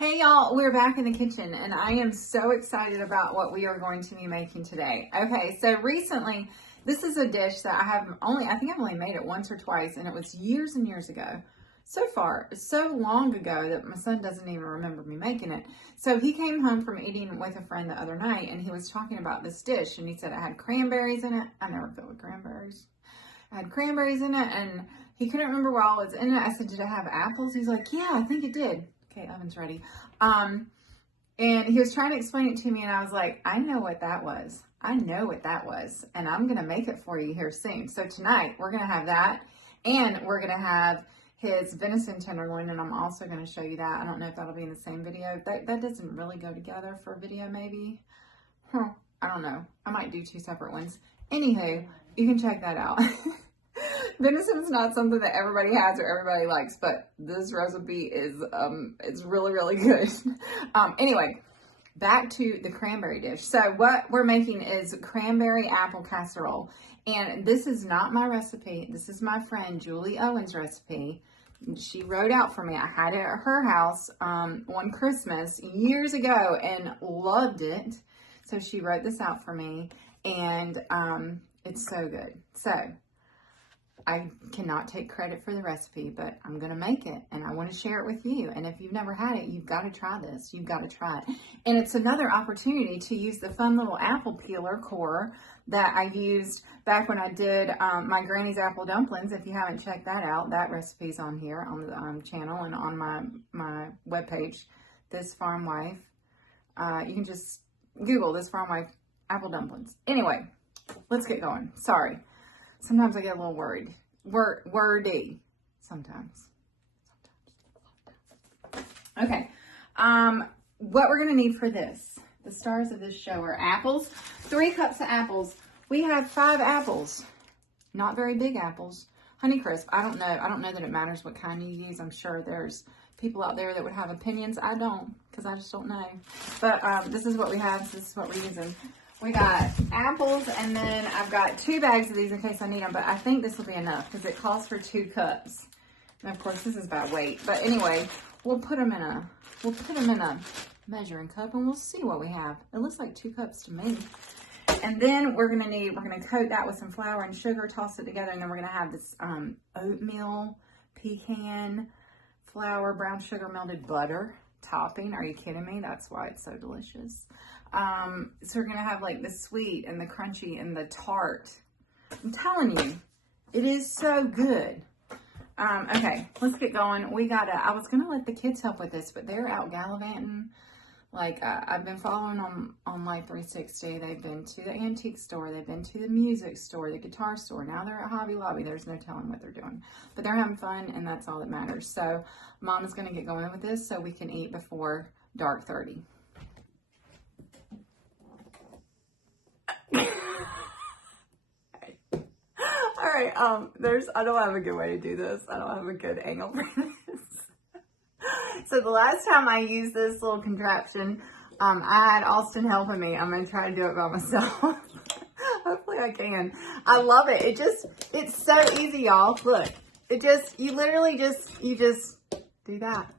Hey y'all, we're back in the kitchen and I am so excited about what we are going to be making today. Okay, so recently, this is a dish that I think I've only made it once or twice, and it was years and years ago. So long ago that my son doesn't even remember me making it. So he came home from eating with a friend the other night and he was talking about this dish and he said it had cranberries in it. I never filled with cranberries. I had cranberries in it and he couldn't remember what all was in it. I said, did it have apples? He's like, yeah, I think it did. Okay, oven's ready. And he was trying to explain it to me and I was like, I know what that was. I know what that was. And I'm going to make it for you here soon. So tonight we're going to have that and we're going to have his venison tenderloin, and I'm also going to show you that. I don't know if that'll be in the same video. That doesn't really go together for a video maybe. I don't know. I might do two separate ones. Anywho, you can check that out. Venison is not something that everybody has or everybody likes, but this recipe is it's really, really good. Anyway, back to the cranberry dish. So what we're making is cranberry apple casserole. And this is not my recipe. This is my friend Julie Owen's recipe. She wrote out for me. I had it at her house one Christmas years ago and loved it. So she wrote this out for me, and it's so good. So I cannot take credit for the recipe, but I'm going to make it and I want to share it with you. And if you've never had it, you've got to try this. You've got to try it. And it's another opportunity to use the fun little apple peeler core that I used back when I did my granny's apple dumplings. If you haven't checked that out, that recipe's on here on the channel and on my webpage, This Farm Wife. You can just Google This Farm Wife apple dumplings. Anyway, let's get going. Sorry. Sometimes I get a little worried. Wordy. Sometimes. Okay. What we're going to need for this, the stars of this show, are apples. 3 cups of apples. We have 5 apples. Not very big apples. Honeycrisp. I don't know that it matters what kind you use. I'm sure there's people out there that would have opinions. I don't, because I just don't know. But this is what we have. This is what we're using. We got apples, and then I've got 2 bags of these in case I need them, but I think this will be enough because it calls for 2 cups. And of course, this is by weight. But anyway, we'll put them in a measuring cup, and we'll see what we have. It looks like 2 cups to me. And then we're gonna coat that with some flour and sugar, toss it together, and then we're gonna have this oatmeal, pecan, flour, brown sugar, melted butter topping. Are you kidding me? That's why it's so delicious. So we're gonna have like the sweet and the crunchy and the tart. I'm telling you, it is so good. Okay, let's get going. I was gonna let the kids help with this, but they're out gallivanting. Like, I've been following them on Life 360. They've been to the antique store. They've been to the music store, the guitar store. Now they're at Hobby Lobby. There's no telling what they're doing. But they're having fun, and that's all that matters. So, Mom is going to get going with this so we can eat before dark 30. All right, I don't have a good way to do this. I don't have a good angle for this. So the last time I used this little contraption, I had Austin helping me. I'm going to try to do it by myself. Hopefully I can. I love it. It's so easy, y'all. Look, you literally just do that.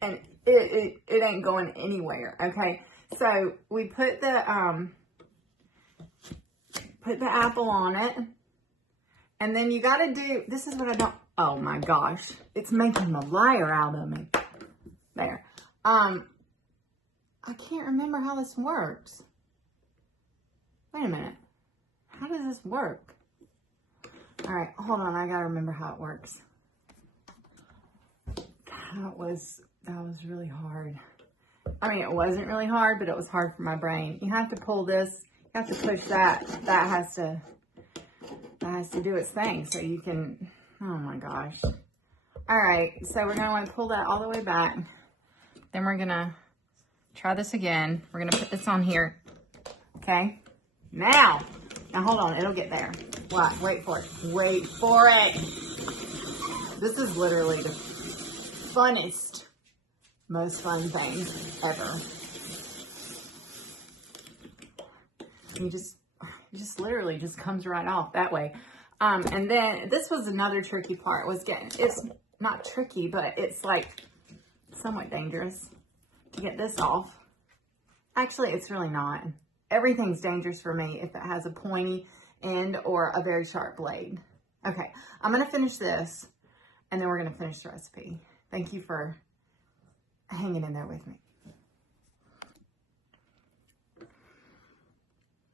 And it ain't going anywhere, okay? So we put the apple on it. And then you got to do, this is what I don't, oh my gosh. It's making a liar out of me. There. I can't remember how this works. Wait a minute. How does this work? All right, hold on. I got to remember how it works. That was really hard. I mean, it wasn't really hard, but it was hard for my brain. You have to pull this. You have to push that. That has to do its thing so you can, oh my gosh. All right, so we're going to pull that all the way back. Then we're going to try this again. We're going to put this on here. Okay. Now hold on. It'll get there. What? Wait for it. Wait for it. This is literally the funnest, most fun thing ever. You just literally just comes right off that way. And then this was another tricky part, it's not tricky, but it's like somewhat dangerous. get this off. Actually, it's really not. Everything's dangerous for me if it has a pointy end or a very sharp blade. Okay, I'm gonna finish this and then we're gonna finish the recipe. Thank you for hanging in there with me.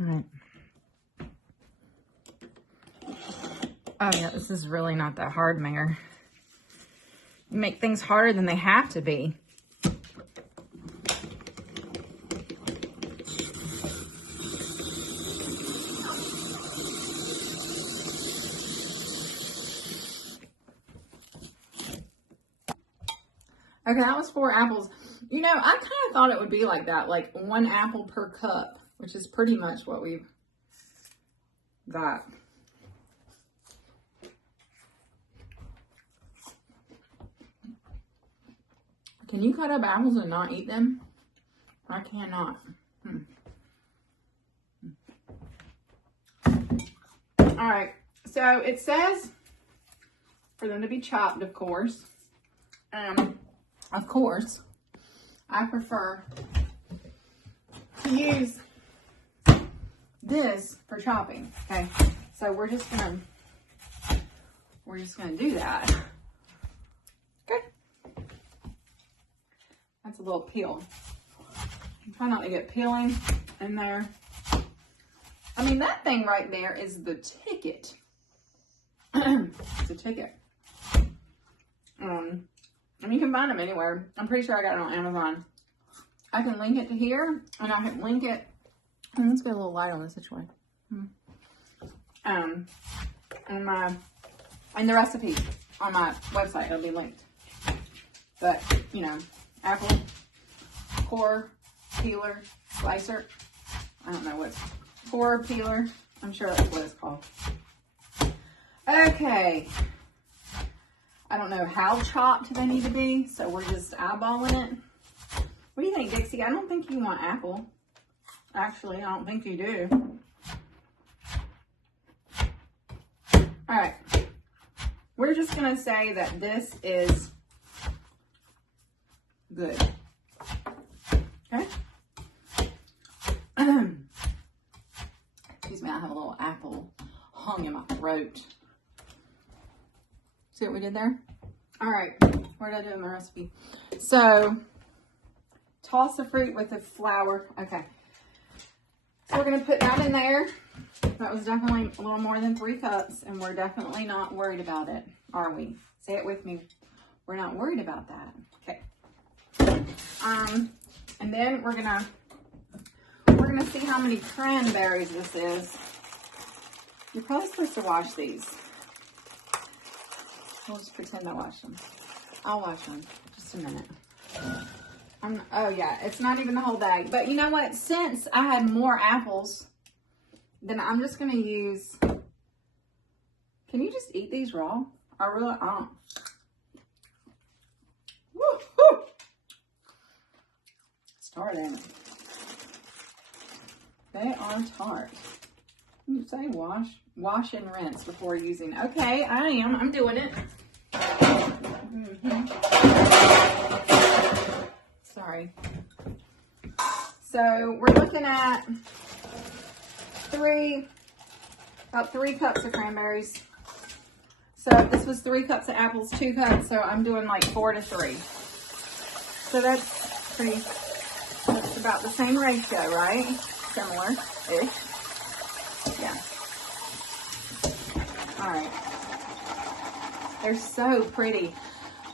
All right. Oh yeah, this is really not that hard, Mayor. You make things harder than they have to be. Okay, that was 4 apples. You know, I kind of thought it would be like that, like 1 apple per cup, which is pretty much what we've got. Can you cut up apples and not eat them? I cannot. All right, so it says for them to be chopped, of course. Of course, I prefer to use this for chopping. Okay, so we're just gonna do that. Okay, that's a little peel. Try not to get peeling in there. I mean, that thing right there is the ticket. It's a ticket. And you can find them anywhere. I'm pretty sure I got it on Amazon. I can link it to here, and I can link it. And let's get a little light on this situation. And the recipe on my website, it'll be linked. But you know, apple core peeler slicer. I don't know what's core peeler. I'm sure that's what it's called. Okay. I don't know how chopped they need to be, so we're just eyeballing it. What do you think, Dixie? I don't think you want apple. Actually, I don't think you do. All right. We're just going to say that this is good. Okay? Excuse me, I have a little apple hung in my throat. See what we did there? All right, what did I do in my recipe? So, toss the fruit with the flour. Okay, so we're gonna put that in there. That was definitely a little more than 3 cups, and we're definitely not worried about it, are we? Say it with me. We're not worried about that. Okay. And then we're gonna see how many cranberries this is. You're probably supposed to wash these. We'll just pretend I washed them. I'll wash them. Just a minute. Oh yeah, it's not even the whole bag. But you know what? Since I had more apples, then I'm just gonna use. Can you just eat these raw? I don't. Woo, woo. It's tart, ain't it? They are tart. You say wash and rinse before using. Okay, I'm doing it. Sorry. So we're looking at about 3 cups of cranberries. So this was 3 cups of apples, 2 cups. So I'm doing like 4 to 3. So that's about the same ratio, right? Similar-ish. Yeah. All right. They're so pretty.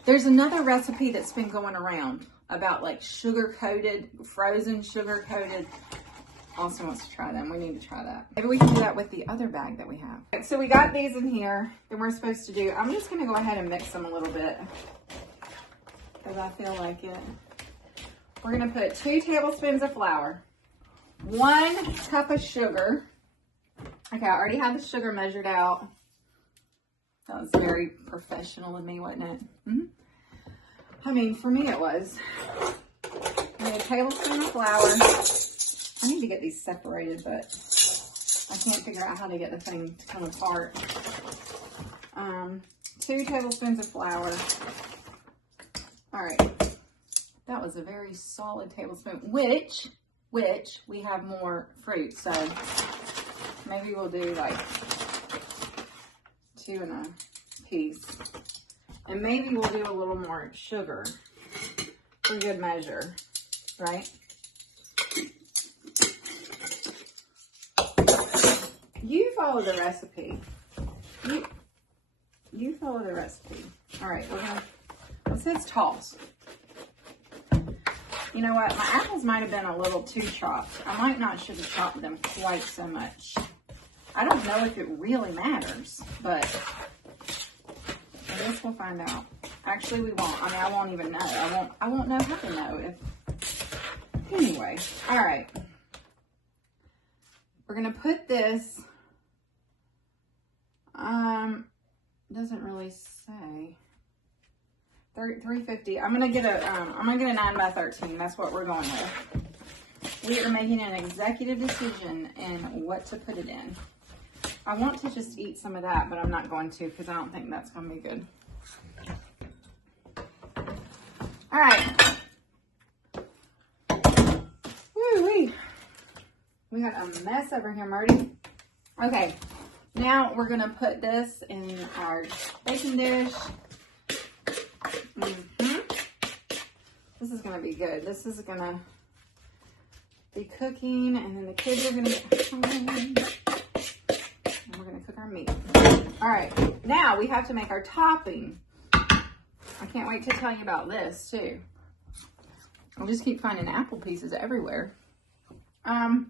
There's another recipe that's been going around about like sugar-coated, frozen sugar-coated. Austin wants to try them. We need to try that. Maybe we can do that with the other bag that we have. Okay, so we got these in here. Then we're supposed to do, I'm just going to go ahead and mix them a little bit because I feel like it. We're going to put 2 tablespoons of flour, 1 cup of sugar. Okay, I already have the sugar measured out. That was very professional of me, wasn't it? Mm-hmm. I mean, for me it was. I need a tablespoon of flour. I need to get these separated, but I can't figure out how to get the thing to come apart. 2 tablespoons of flour. All right. That was a very solid tablespoon, which we have more fruit. So maybe we'll do like 2 and a piece. And maybe we'll do a little more sugar for good measure, right? You follow the recipe. You follow the recipe. All right, we're gonna, it says toss. You know what? My apples might have been a little too chopped. I might not should have chopped them quite so much. I don't know if it really matters, but I guess we'll find out. Actually, we won't. I mean, I won't even know. I won't know how to know if. Anyway, all right. We're gonna put this. Doesn't really say. 350. I'm gonna get a 9x13. That's what we're going with. We are making an executive decision in what to put it in. I want to just eat some of that, but I'm not going to because I don't think that's gonna be good. All right. Woo-wee. We got a mess over here, Marty. Okay. Now we're gonna put this in our baking dish. This is gonna be good. This is gonna be cooking, and then the kids are gonna get home, and we're gonna cook our meat. All right, now we have to make our topping. I can't wait to tell you about this too. I'll just keep finding apple pieces everywhere. All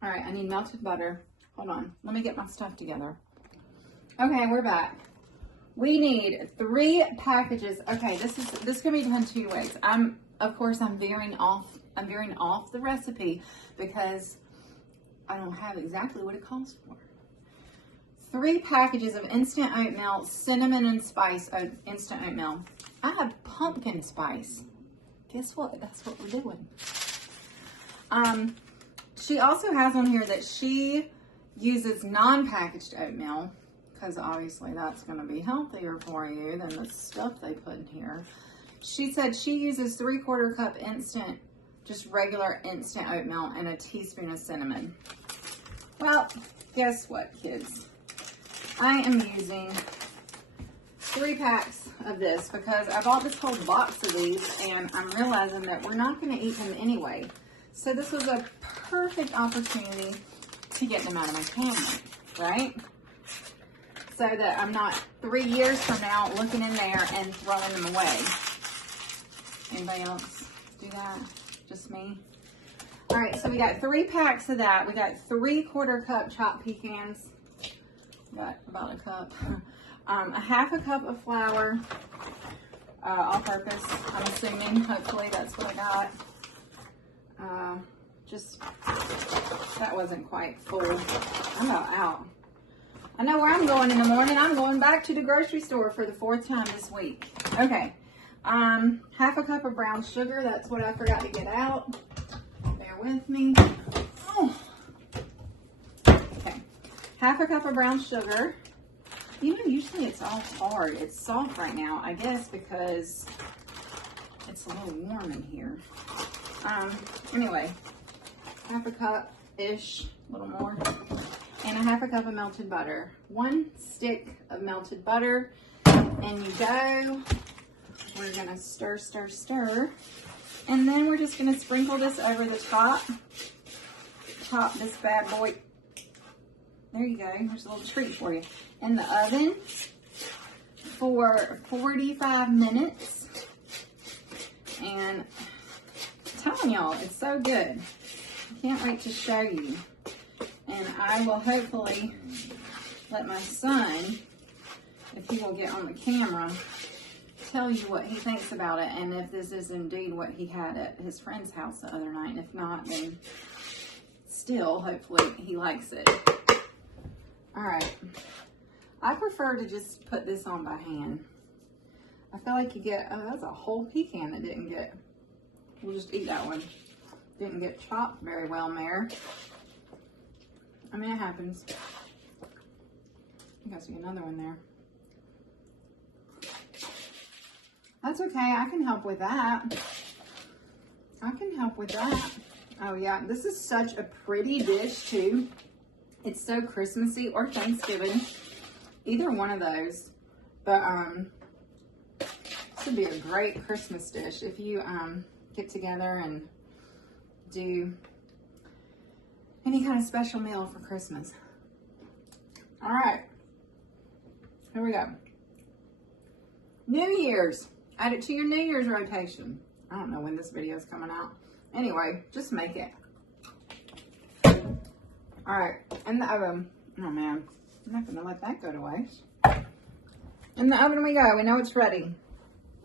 right, I need melted butter. Hold on, let me get my stuff together. Okay, we're back. We need 3 packages. Okay, this can be done 2 ways. Of course I'm veering off the recipe because I don't have exactly what it calls for. 3 packages of instant oatmeal, cinnamon and spice instant oatmeal. I have pumpkin spice. Guess what? That's what we're doing. She also has on here that she uses non-packaged oatmeal because obviously that's going to be healthier for you than the stuff they put in here. She said she uses 3/4 cup instant, just regular instant oatmeal and a teaspoon of cinnamon. Well, guess what, kids? I am using 3 packs of this because I bought this whole box of these and I'm realizing that we're not going to eat them anyway. So this was a perfect opportunity to get them out of my cabinet, right? So that I'm not 3 years from now looking in there and throwing them away. Anybody else do that? Just me? All right, so we got 3 packs of that. We got 3/4 cup chopped pecans. Got about a cup. A 1/2 cup of flour, all purpose, I'm assuming. Hopefully that's what I got. Just, that wasn't quite full. I'm about out. I know where I'm going in the morning. I'm going back to the grocery store for the 4th time this week. Okay. 1/2 cup of brown sugar. That's what I forgot to get out. Bear with me. Oh. Okay. 1/2 cup of brown sugar. You know, usually it's all hard. It's soft right now, I guess, because it's a little warm in here. Anyway, 1/2 cup-ish, a little more. And 1/2 cup of melted butter. 1 stick of melted butter. And you go. We're gonna stir, stir, stir. And then we're just gonna sprinkle this over the top. Top this bad boy. There you go. There's a little treat for you. In the oven for 45 minutes. And I'm telling y'all, it's so good. I can't wait to show you. And I will hopefully let my son, if he will get on the camera, tell you what he thinks about it and if this is indeed what he had at his friend's house the other night. And if not, then still, hopefully he likes it. All right. I prefer to just put this on by hand. I feel like you get, oh, that's a whole pecan that didn't get, we'll just eat that one. Didn't get chopped very well, Mare. I mean, it happens. You guys see another one there. That's okay, I can help with that. help with that. Oh yeah, this is such a pretty dish too. It's so Christmassy or Thanksgiving, either one of those. But this would be a great Christmas dish if you get together and do any kind of special meal for Christmas. All right, here we go. New Year's. Add it to your New Year's rotation. I don't know when this video is coming out. Anyway, just make it. All right, in the oven. Oh man, I'm not gonna let that go to waste. In the oven we go. We know it's ready.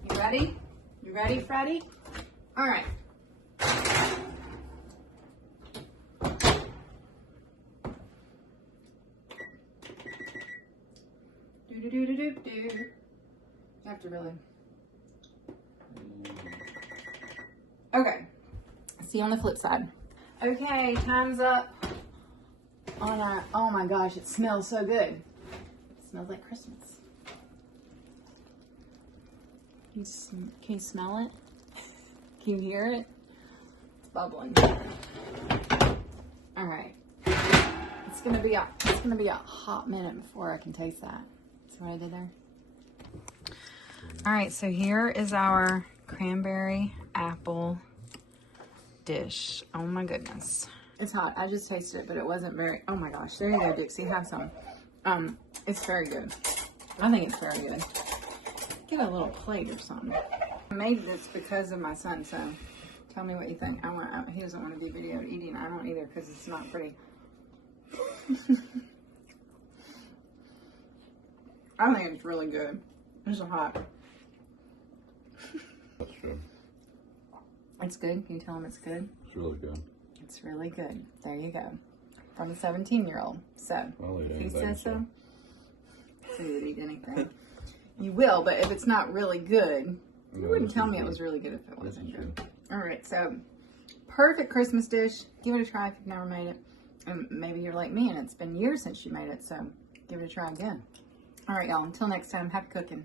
You ready? You ready, Freddie? All right. Do. You have to really. Okay. See you on the flip side. Okay, time's up on our, oh my gosh, it smells so good. It smells like Christmas. Can you smell it? Can you hear it? It's bubbling. All right. It's gonna be a hot minute before I can taste that. See what I did there? All right, so here is our cranberry apple dish. Oh my goodness. It's hot. I just tasted it, but it wasn't very, oh my gosh. There you go, Dixie. Have some. It's very good. I think it's very good. Get a little plate or something. I made this because of my son, so tell me what you think. He doesn't want to be videoed eating. I don't either because it's not pretty. I think it's really good. It's hot. That's good. It's good? Can you tell him it's good? It's really good. It's really good. There you go. From a 17-year-old. So, I'll eat if he anything, says so you would eat anything. You will, but if it's not really good, you wouldn't tell me it was really good if it wasn't good. All right, so perfect Christmas dish. Give it a try if you've never made it. And maybe you're like me and it's been years since you made it, so give it a try again. All right, y'all. Until next time, happy cooking.